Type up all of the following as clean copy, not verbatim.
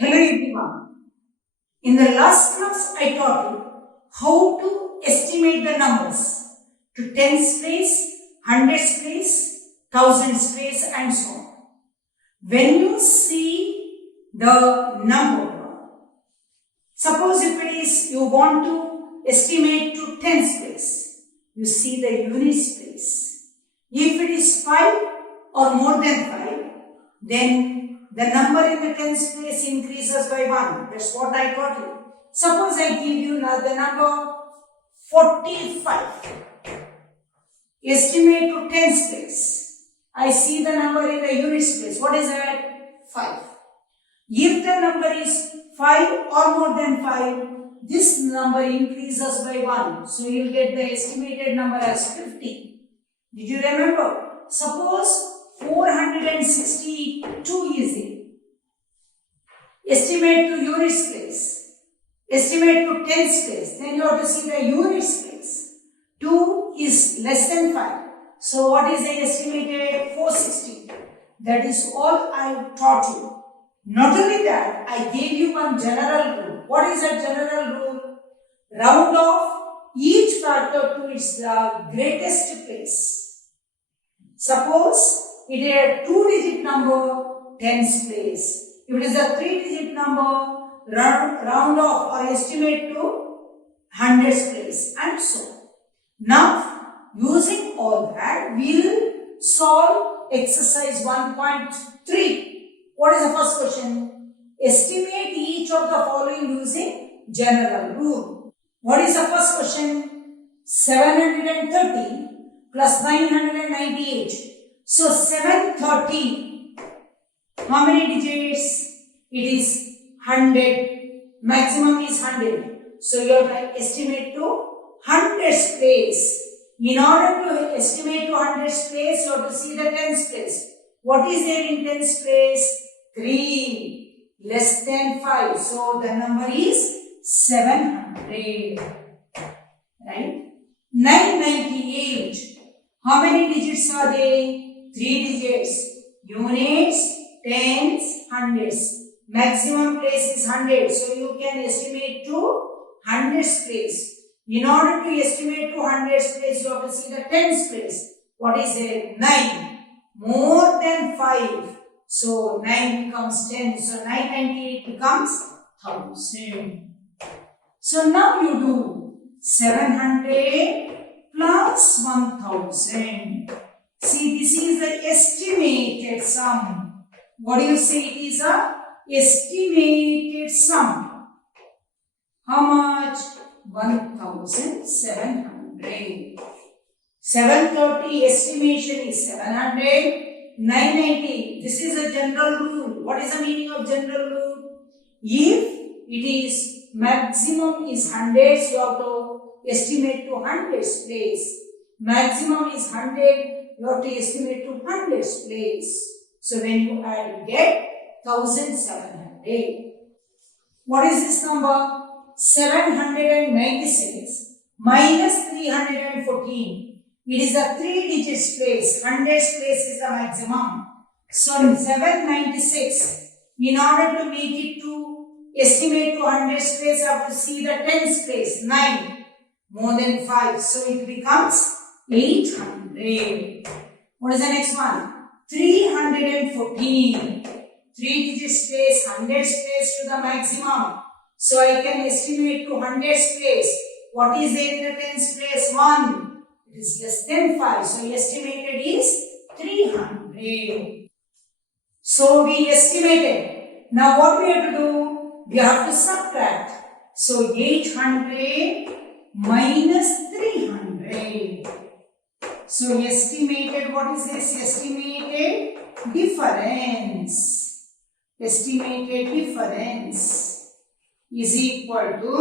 Hello everyone. In the last class I taught you how to estimate the numbers to tens place, hundreds place, thousands place and so on. When you see the number, suppose if it is you want to estimate to tens place, you see the units place. If it is 5 or more than 5, then the number in the tens place increases by 1. That's what I taught you. Suppose I give you now the number 45. Estimate to tens place. I see the number in the units place. What is that? 5. If the number is 5 or more than 5, this number increases by 1. So you will get the estimated number as 50. Did you remember? Suppose 462 is it. Estimate to units place. Estimate to tens place. Then you have to see the units place. 2 is less than 5. So what is the estimated? 460. That is all I taught you. Not only that, I gave you one general rule. What is that general rule? Round off each factor to its greatest place. Suppose it is a 2-digit number, tens place. If it is a 3-digit number, round off or estimate to hundreds place and so on. Now, using all that, we will solve exercise 1.3. What is the first question? Estimate each of the following using general rule. What is the first question? 730 plus 998. So 730. How many digits? It is 100. Maximum is 100. So you have to estimate to hundreds place. In order to estimate to hundreds place, you have to see the tens place. What is there in tens place? 3 less than 5. So the number is 700. Right? 998. How many digits are there? 3 digits. Units, tens, hundreds. Maximum place is 100. So you can estimate to hundreds place. In order to estimate to hundreds place, you have to see the tens place. What is it? 9. More than 5. So 9 becomes 10. So 998 becomes 1000. So now you do 700 plus 1000. See, this is the estimated sum. What do you say? It is a estimated sum. How much? 1700. 730 estimation is 700. 990. This is a general rule. What is the meaning of general rule? If it is maximum is hundreds, you have to estimate to hundreds place. Maximum is 100. You have to estimate to hundreds place. So when you add, you get 1700. What is this number? 796 minus 314. It is a 3 digits place. Hundreds place is the maximum. So 796. In order to make it to estimate to hundreds place, you have to see the tens place. 9 more than 5. So it becomes 800. What is the next one? 314. 3 digits place, hundreds place to the maximum. So I can estimate to hundreds place. What is there in the tens place? 1. It is less than 5. So estimated is 300. So we estimated. Now what we have to do? We have to subtract. So 800 minus 300. So estimated, what is this? Estimated difference. Estimated difference is equal to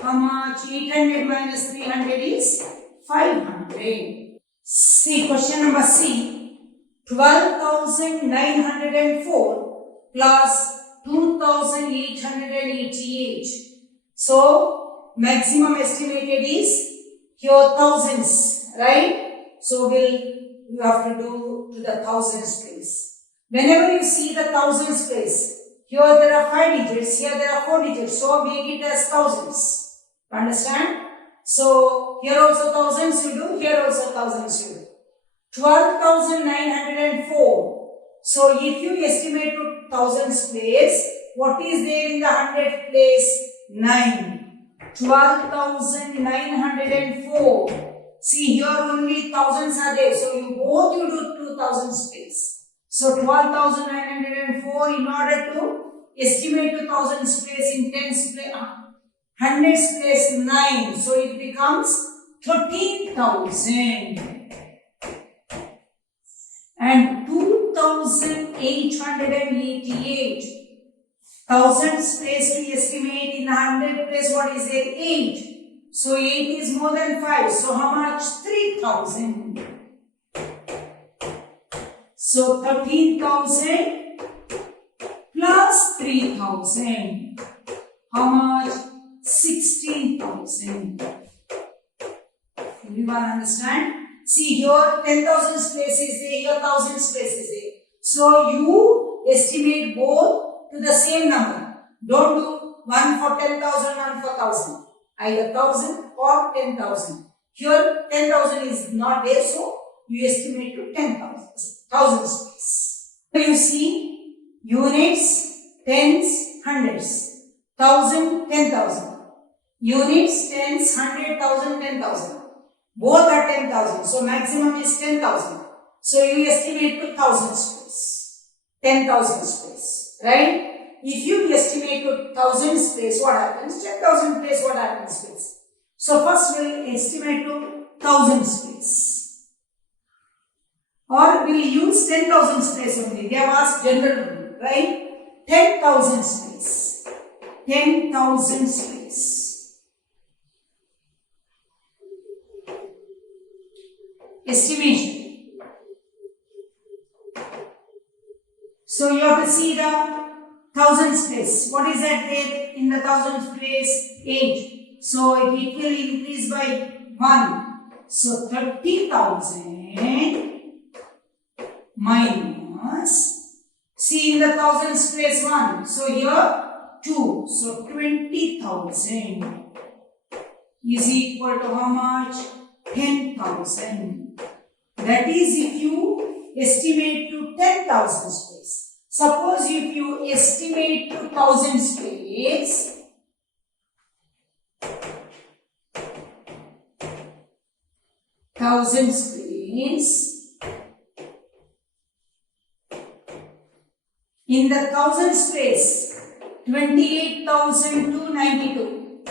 how much? 800 minus 300 is 500. See question number C. 12,904 plus 2,888. So maximum estimated is here thousands, right? So you have to do to the thousands place. Whenever you see the thousands place, Here there are 5 digits, here there are 4 digits. So make it as thousands. Understand? So here also thousands you do, here also thousands you do. 12,904. So if you estimate to thousands place, what is there in the hundredth place? 9. 12,904. See here only thousands are there. So you do 2000s place. So 12,904 in order to estimate to thousands place in tens place, hundreds place 9. So it becomes 13,000. And 2,888. Thousands place to estimate in 100 place, what is it? 8. So 8 is more than 5. So how much? 3,000. So 13,000 plus 3,000. How much? 16,000. Everyone understand? See here 10,000 place is there, here thousands place is there. So you estimate both to the same number. Don't do one for 10,000, one for 1,000. Either 1,000 or 10,000. Here 10,000 is not there, so you estimate to 10,000. Thousands place. So you see units, tens, hundreds. 1,000, 10,000. Units, tens, 100,000, 10,000. Both are 10,000. So maximum is 10,000. So you estimate to thousands place. 10,000 place. Right? If you estimate to thousands place, what happens? 10,000 place, what happens place? So first we'll estimate to thousands place. Or we'll use 10,000 place only. They have asked general rule, right? 10,000 place. 10,000 place. Estimation. So you have to see the thousands place. What is that there in the thousands place? 8. So it will increase by 1. So 30,000 minus. See in the thousands place 1. So here 2. So 20,000 is equal to how much? 10,000. That is if you estimate to 10,000 space. Suppose if you estimate to 1,000 space, in the 1,000 space, 28,292.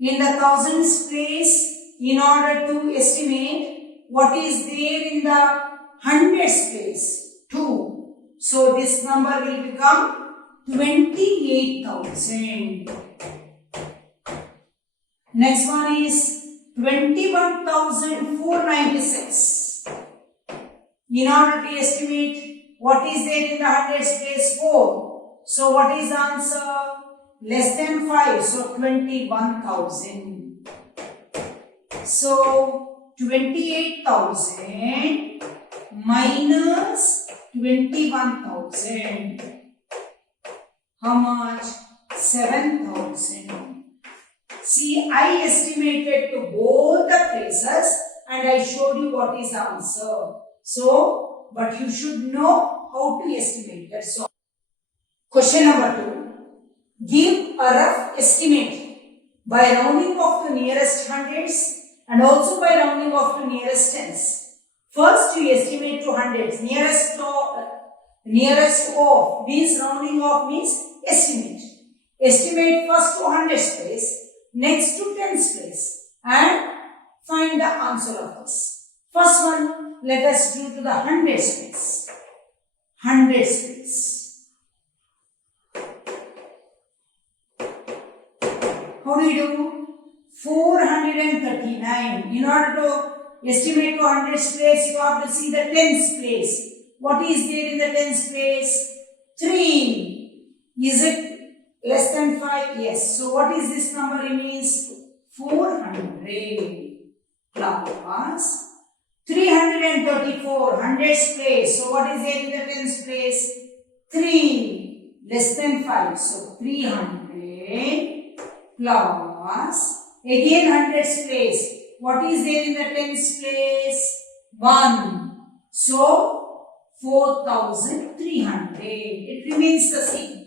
In the 1,000 space, in order to estimate what is there in the 100 space, 2. So this number will become 28,000. Next one is 21,496. In order to estimate what is there in the 100 space, 4. So what is the answer? Less than 5. So 21,000. So 28,000 minus 21,000. How much? 7,000. See, I estimated to both the places and I showed you what is the answer. So, but you should know how to estimate. That's all. Question number 2. Give a rough estimate by rounding off to nearest hundreds and also by rounding off to nearest tens. First you estimate to hundreds. Nearest off means rounding off means estimate. Estimate first to hundreds place, next to tens place and find the answer of this. First one, let us do to the hundreds place. Hundreds place. How do you do? 439. In order to estimate to hundreds place, you have to see the tens place. What is there in the tens place? 3. Is it less than 5? Yes. So what is this number? It means 400 plus 334. Hundreds place. So what is there in the tens place? 3. less than 5. So 300 plus, again hundreds place. What is there in the tens place? 1. So 4,300. It remains the same.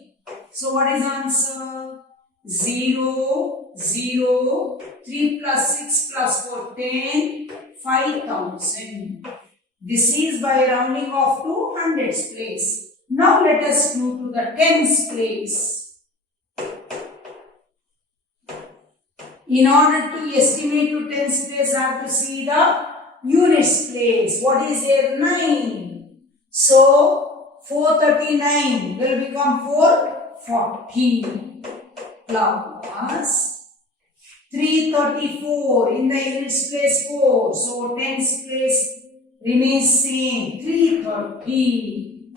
So what is answer? 0, 0, 3 plus 6 plus 4, 10, 5,000. This is by rounding off to hundreds place. Now let us move to the tens place. In order to estimate to tens place, I have to see the units place. What is there? 9. So 439 will become 440 plus 334 in the units place 4. So tens place remains same, 330.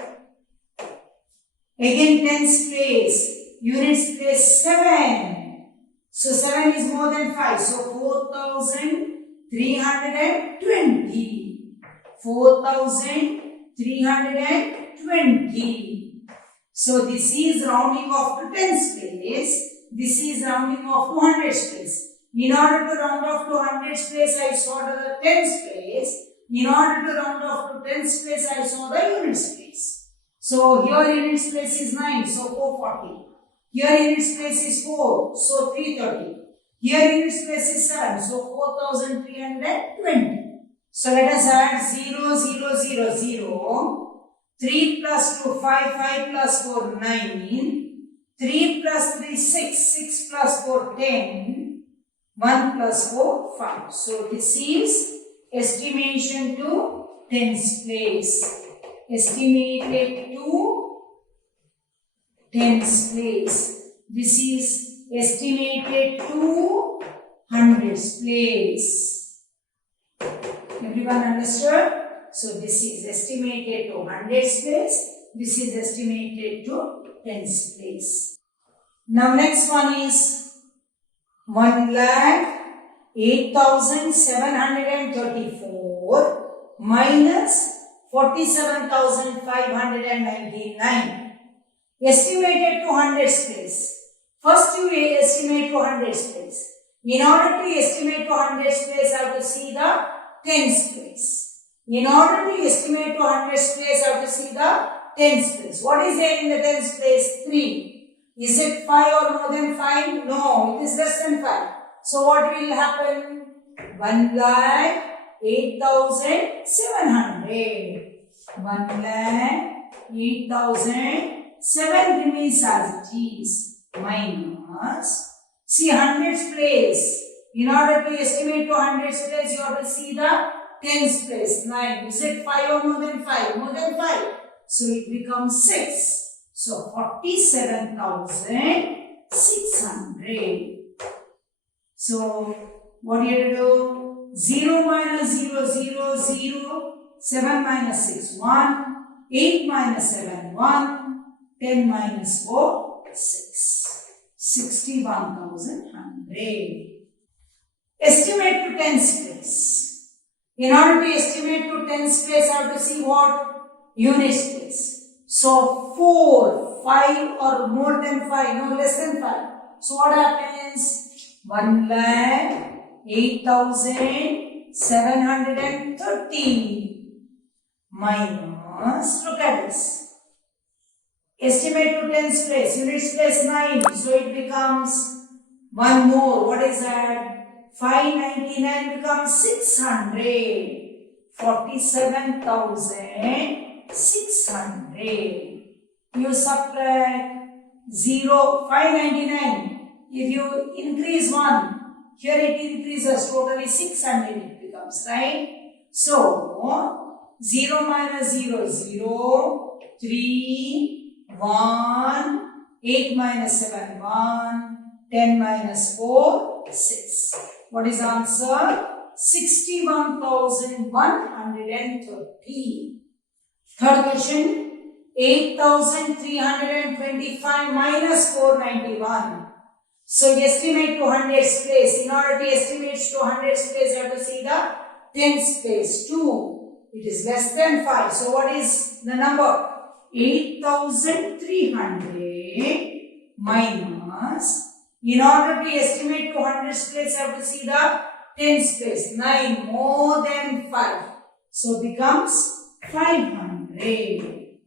Again tens place, units place 7. So 7 is more than 5. So 4,320. 4,320. So this is rounding off to tens place. This is rounding off to hundreds place. In order to round off to hundreds place, I saw the tens place. In order to round off to tens place, I saw the units place. So here units place is 9, so 440. Here units place is 4, so 330. Here units place is 7, so 4,320. So let us add 0, 0, 0, 0. 3 plus 2, 5, 5 plus 4, 9. 3 plus 3, 6, 6 plus 4, 10. 1 plus 4, 5. So this is estimation to tens place. Estimated to tens place. This is estimated to hundreds place. Everyone understood? So this is estimated to hundreds place. This is estimated to tens place. Now next one is 1,08,734 minus 47,599. Estimated to hundreds place. First you estimate to hundreds place. In order to estimate to hundreds place, I have to see the tens place. In order to estimate to hundreds place, I have to see the tens place. What is there in the tens place? 3. Is it 5 or more than 5? No, it is less than 5. So what will happen? 1,08,700. 1,08,007 remains as it is. Minus, see hundreds place. In order to estimate to hundreds place, you have to see the tens place. 9. Is it 5 or more than 5? More than 5. So it becomes 6. So 47,600. So what do you do? 0 minus 0, 0, 0. 7 minus 6, 1. 8 minus 7, 1. 10 minus 4, 6. 61,100. Estimate to tens place. In order to estimate to tens place, I have to see what? Units place. So 4, 5 or more than 5, no less than 5. So what happens? 1,08,730 minus, look at this. Estimate to tens place, units place 9, so it becomes 1 more. What is that? 599 becomes 600. 47,600. You subtract 0, 599. If you increase 1, here it increases totally 600 it becomes, right? So 0 minus 0, 0, 3, 1, 8 minus 7, 1, 10 minus 4, 6. What is answer? 61,130. Third question, 8,325 minus 491. So estimate to hundreds place. In order to estimate to hundreds place, you have to see the tens place. 2. It is less than 5. So what is the number? 8,300 minus, in order to estimate to hundreds place, have to see the tens place. 9 more than 5. So becomes 500.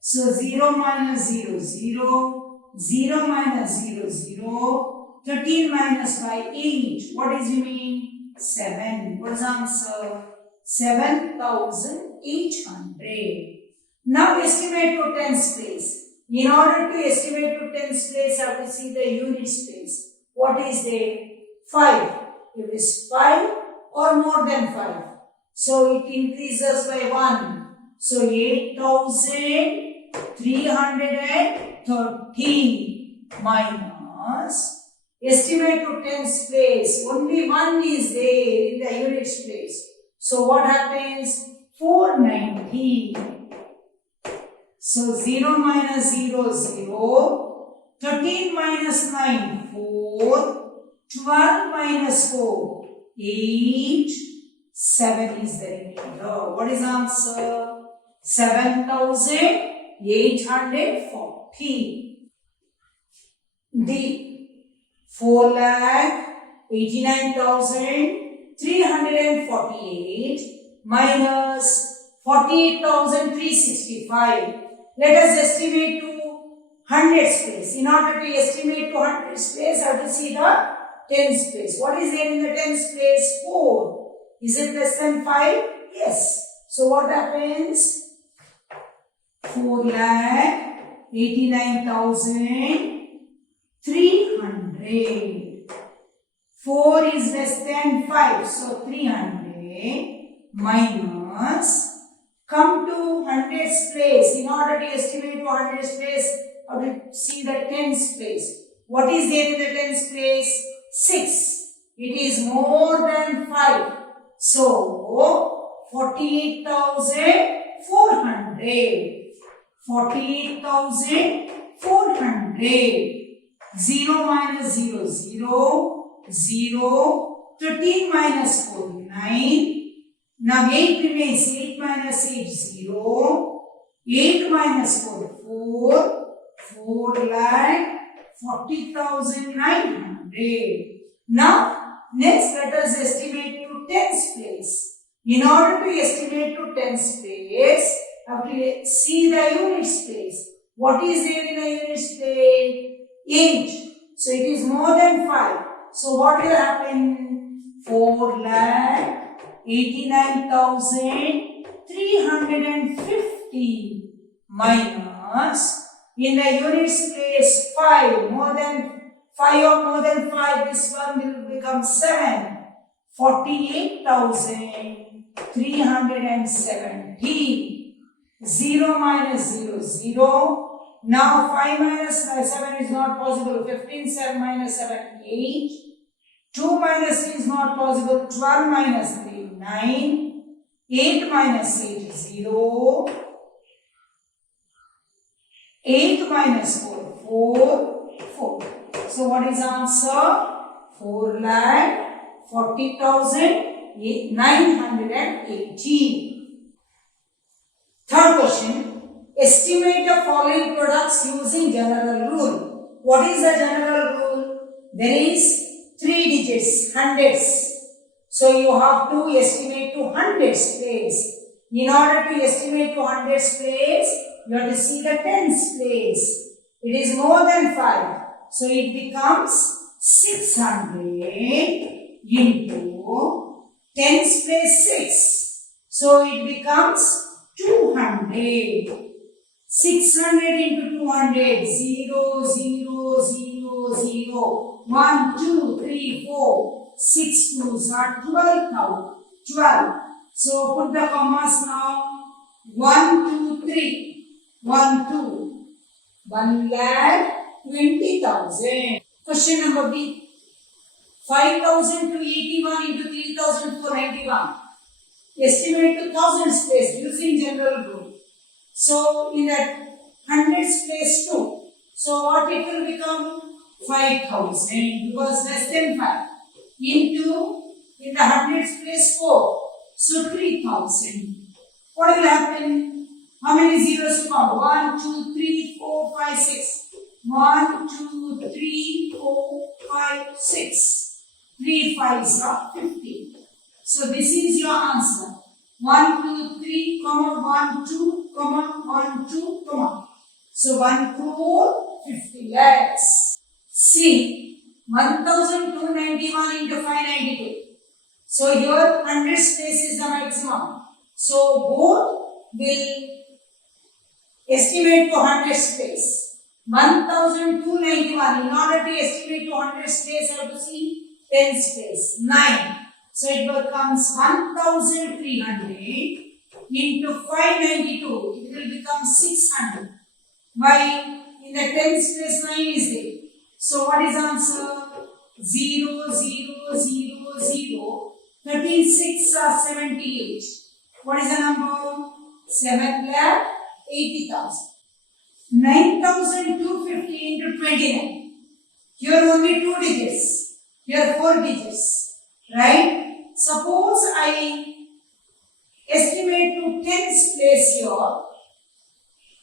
So 0 minus 0, 0. 0 minus 0, 0. 13 minus 5, 8. What does it mean? 7. What is the answer? 7,800. Now estimate to tens place. In order to estimate to tens place, have to see the units place. What is there? 5. It is 5 or more than 5. So it increases by 1. So 8,313 minus. Estimate to tens place. Only 1 is there in the units place. So what happens? 490. So 0 minus 0, 0. 13 minus 9, 4. 12 minus 4, 8. 7 is the remainder. What is the answer? 7,840. D. 4,89,348 minus 48,365. Let us estimate to hundreds place. In order to estimate to hundreds place, I have to see the tens place. What is there in the tens place? 4. Is it less than 5? Yes. So what happens? 4,89,300. 4 is less than 5. So 300 minus. Come to hundreds place. In order to estimate to hundreds place, I have to see the tens place. What is there in the tens place? 6. It is more than 5. So 48,400. 48,400. 0 minus 0, 0. 0. 13 minus 4, 9. Now 8 remains. 8 minus 8, 0. 8 minus 4, 4. 4,40,900. Now next let us estimate to tens place. In order to estimate to tens place, have to see the units place. What is there in the units place? 8. So it is more than 5. So what will happen? 4,89,350 minus, in the units place 5, more than 5 or more than 5, this one will become 7. 48,370. 0 minus 0, 0. Now 5 minus 7 is not possible. 15, 7 minus 7, 8. 2 minus 3 is not possible. 12 minus 3, 9. 8 minus 8, 0. 8 minus 4, 4. 4. So what is the answer? 4,40,980. Third question. Estimate the following products using general rule. What is the general rule? There is 3 digits, hundreds. So you have to estimate to hundreds place. In order to estimate to hundreds place, you have to see the tens place. It is more than 5. So it becomes 600 into tens place 6. So it becomes 200. 600 into 200. 0, 0, 0, 0. 1, 2, 3, 4. 6 twos are 12 now. 12. So put the commas now. 1, 2, 3. 1, 2. 1,20,000. Question number B. 5,281 into 3,491. Estimate to thousands place using general rule. So in that hundreds place 2. So what it will become? 5,000 because less than 5. Into in the hundreds place 4. So 3,000. What will happen? How many zeros to count? 1, 2, 3, 4, 5, 6. 1, 2, 3, 4, 5, 6. 3 5s are 50. So this is your answer. 1, 2, 3, 1, 2, 1, 2, So 1 crore 50 lakhs. See, 1291 into 592. So here 100 space is the maximum. So both will estimate to 100 space. 1291. In order to estimate to 100 space, I have to see 10 space. 9. So it becomes 1300 into 592. It will become 600. Why? In the 10 space 9 is there. So what is answer? 0, 0, 0, 0. 13 6 are 78. What is the number? 7,80,000. 9,250 into 29. Here only 2 digits. Here 4 digits. Right? Suppose I estimate to tens place here.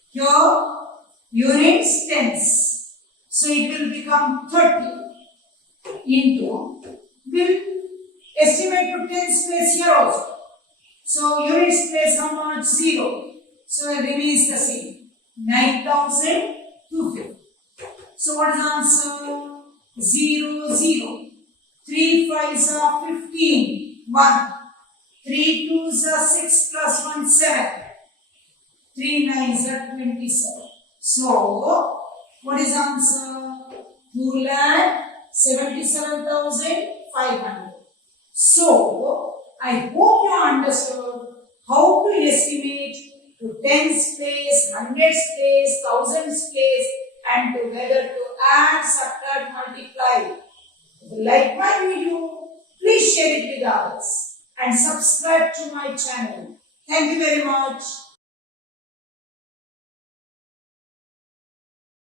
Here units tens. So it will become 30 into. Will estimate to tens place here also. So units place how much? 0. So it remains the same. 9,250. So what is the answer? 0, 0. 3 5s are 15. 1. 3 2s are 6 plus 1, 7. 3 9s are 27. So, what is the answer? 2,77,500. So, I hope you understood how to estimate to tens place, hundreds place, thousands place, and to whether to add, subtract, multiply. If you like my video, please share it with others and subscribe to my channel. Thank you very much.